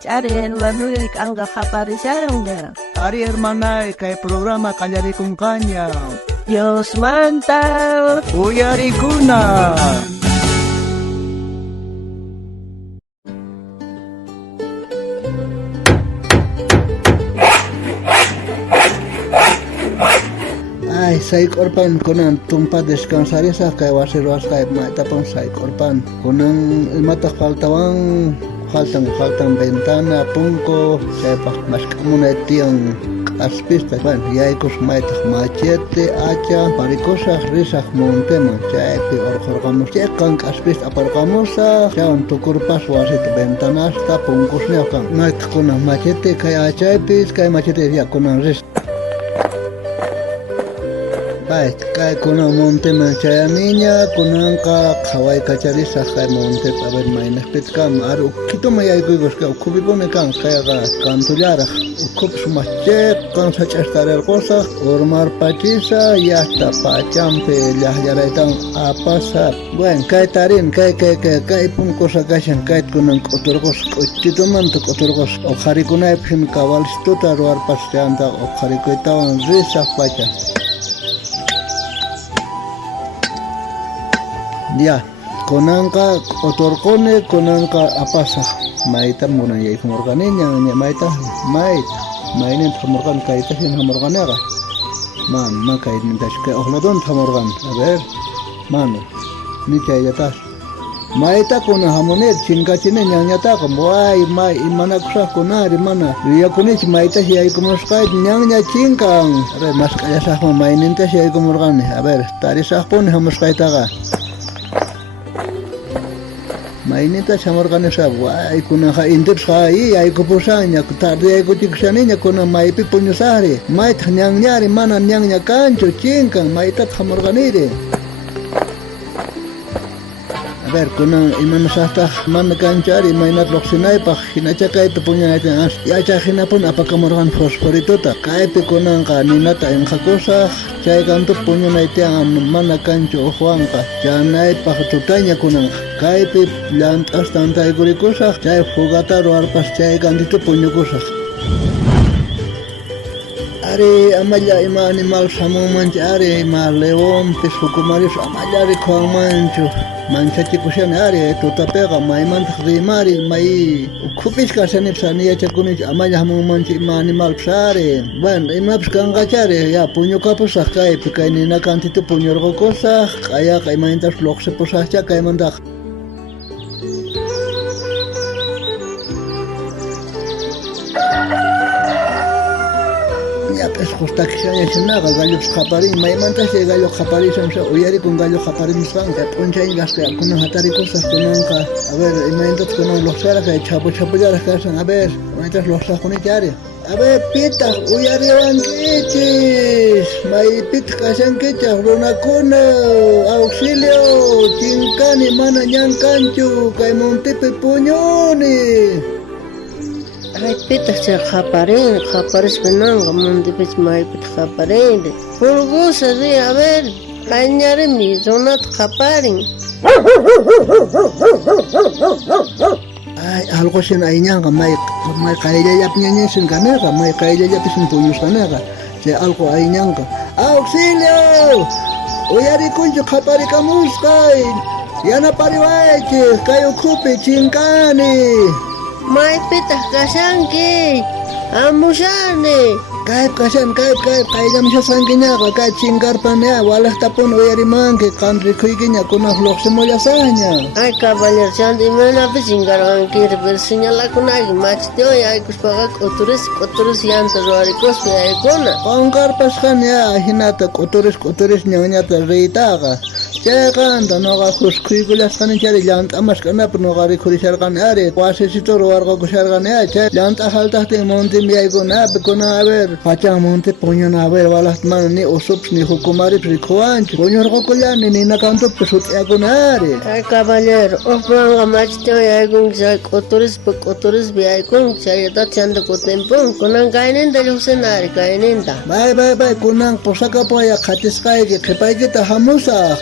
Charen, Manuel Kanga Japarisharon. Ari hermana, kay programa kanyari kung kanya. Dios manta. Uyari kuna. Ay, say korpan kunan tumpa descansar esa kay wasiruas kay maitapang say korpan kunan ilmatak faltawang faltang ventana pungko sepa mas kamuna tiang aspista ban yaikos maitak machete acha parikosa risah montema chaipi orkorgamos chekan aspista apargamosa chaun tukurpas wasit ventanas ta pungkos neokan maitak kunan machete kay achaipis kay machete ya kunan ris Baik, kay kuna monte manchaya niña, kunanka kawai kacharisa kay monte aber mainas pitkam aru kito mayay kuigos ka ukubi pone kan kaya ka kantulyara ukub sumache kan sachastar cosa ormar pachisa yasta pachampe llahyaraitan apasa bueno kay tarin kay pun cosa kashan kay kunan otorgos ochito manto otorgos okhari kunay pim kawal stuta ruar pasyanta okhari koitawan risa pacha Ya, konanka otorkone konanka apasa maita muna yai kumorgane nya maita mainen kumorgan kaita sin kumorganega man kait nintas ke ohladon kumorgan a ver mano ni kaya tas maita kona hamone chingachine nya ta como ay mai imana kusa konari mana ya konich maita si ay kumoskai nya chingkang a ver mas kaya sa mainen ta si ay kumorgane a ver tari sa pon hamoskai taga Mainita chamorgane sabu ay kuna ha inter sai ay ko posanya tarde ay ko tiksani nya kuna mai pi punyusari mai thanyang nyari mana nyang nya kancho chingkang mai ta chamorganire a ver kuna iman sasta man kanchari mai nat loksinai pa hinacha kai pe punya ita ya cha hina pun apa kamorgan fosforito ta kai pe kuna ka ninata en khakosa chai kanto punya naite mana kancho juanka chanai pa tutanya kuna Kaipi lantas tanta igurikusak, chay fugata ruarpas chay gandito puñukusak. Ari amaya ima animal samumanch ari ima león pisfukumarius amaya rikuang manchu. Manchachikushan ari tutapega maimantak rimari mai ukupis kasanip saniya chakunich amaya hamumanch ima animal psari. Bueno, ima pskangachari ya puñukapusak kaipi kainina kantito puñurgokosak, kaya kaimaintas loksepusak cha kaimantak. Es justa que se haya cenado gallos japarín, maimantas de gallo japarín, uyari con gallo japarín san, que poncha y gaste algunas atari cosas con nunca. A ver, imaginad con los saras que chapo ya las casan, a ver, mientras los sajonitari. A ver, pita, uyari banquiches, mai pita casan quechas, runacuna, auxilio, chincani, mana ñancanchu, caimontepe puñoni. Ay, pitas ser japares venanga, mundi pich mai pit japarin. Pulgusa de a ver, cañare mi zonat japarin. Ay, algo sin aiñanga, mai caella ya piñaña sin ganega, mai caella ya pisin puños ganega. Se algo aiñanga. ¡Auxilio! Uyari kuncho japari kamuskai. Yana pariwache, kayo kupi chincani. Mai pitas kasanki, amusane. Kaip kaidam sangiñaga, kay chingarpanea, walas tapon uyarimanki, kandri kuigiña kuna floksemoya saña. Ay, caballero, chandi mena pisingarganki, pero señala kunagi, machiteo y ay kuspagak otures yanta roarikos y ay kuna. Kongarpas kanya, hinata otures ñañata reitaga. Cheganda noga juskuigulas kanichari lant amas kana nogari kurisargan are kwasesito roargo kusargan che lant ahaltahte monte miaigona bekona ver pacha monte poñona ver walas man ni usups ni hukumari prikoanch poñorgo kolani ni nakanto pesut agonare. Ay caballero, ofranga machiteo y ay kun chay otures bi ay kun chay da chanda kotempon kunan kainenda lusenari kainenda. Bye kunan posaka poya khatiskai ke khepay ke tahamusa.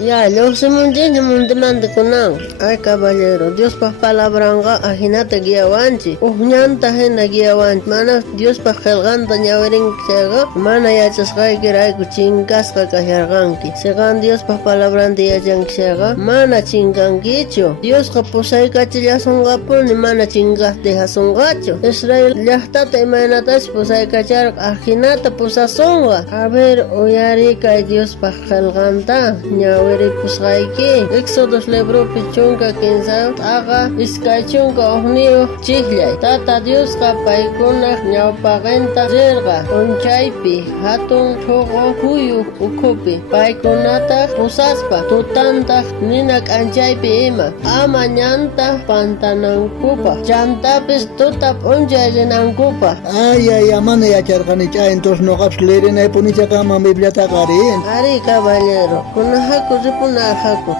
Ya, lluqsimunchikña muntimanta kunan. Ay, caballero, Diospa palabranga ajinata guiawanchi. Uñanta hina guiawanchi. Mana Diospa qilqanta ñawirinkichaqa mana yachasqaykirayku chinkasqa kajarqanki. Siqan Diospa palabranta yachankichaqa mana chinkankichu. Diosqa pusaykachillasunqapuni mana chinkaqti hasunqachu. Israel llaqtata imaynatash pusaykacharqa ajinata pusasunqa. A ver, uyarikay Diospa qilqanta ñawiripusqayki. Éxodos libropi chunka 15 t'aqa iskay chunka uqniyuq chikllay. Tata Diosqa paykunaq ñawpaqinta rirqa p'unchaypi hatun thuqu kuyuq ukhupi. Paykunataq pusaspa tutantaq nina k'anchaypi ima. Ama ñanta pantanankupaq. Chantapis tuta p'unchay rinankupaq. Ay, mana yacharqani ch'a, entonces nuqapas lirinaypunichaqa ama Bibliata qarin. Ari caballero, kunahaku ripunahaku.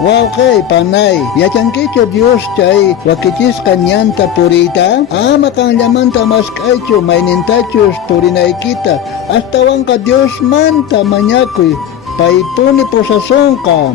Wawqay, panay, yachankichu Dios chay wakichisqa ñanta puriyta? Ama kanllamanta mask'aychu maynintachus purinaykita. Astawanqa Dios manta mañakuy, paypuni pusasunqa.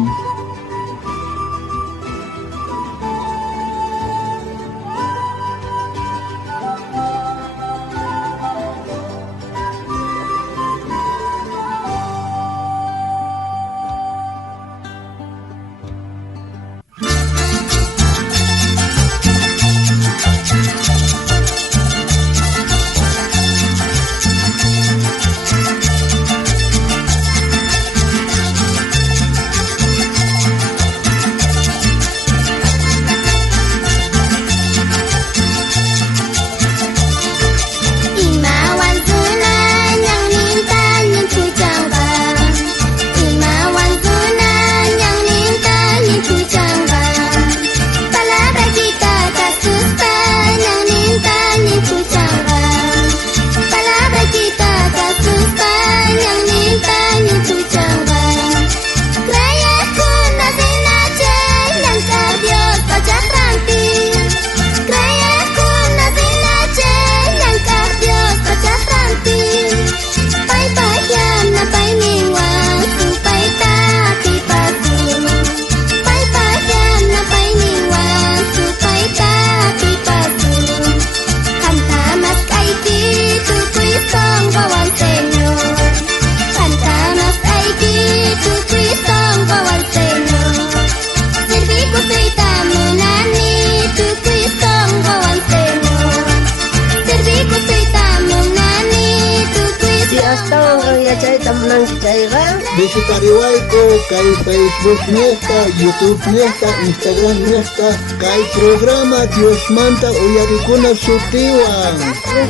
Visitariwayku kay Facebook niesta, YouTube niesta, Instagram niesta, kay programa Dios manta uyarikuna sutiwan.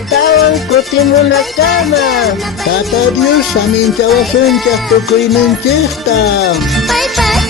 Tawan kutimunakama. Tata Dios aminchawasunchaq tukuyninchikta. Bye bye.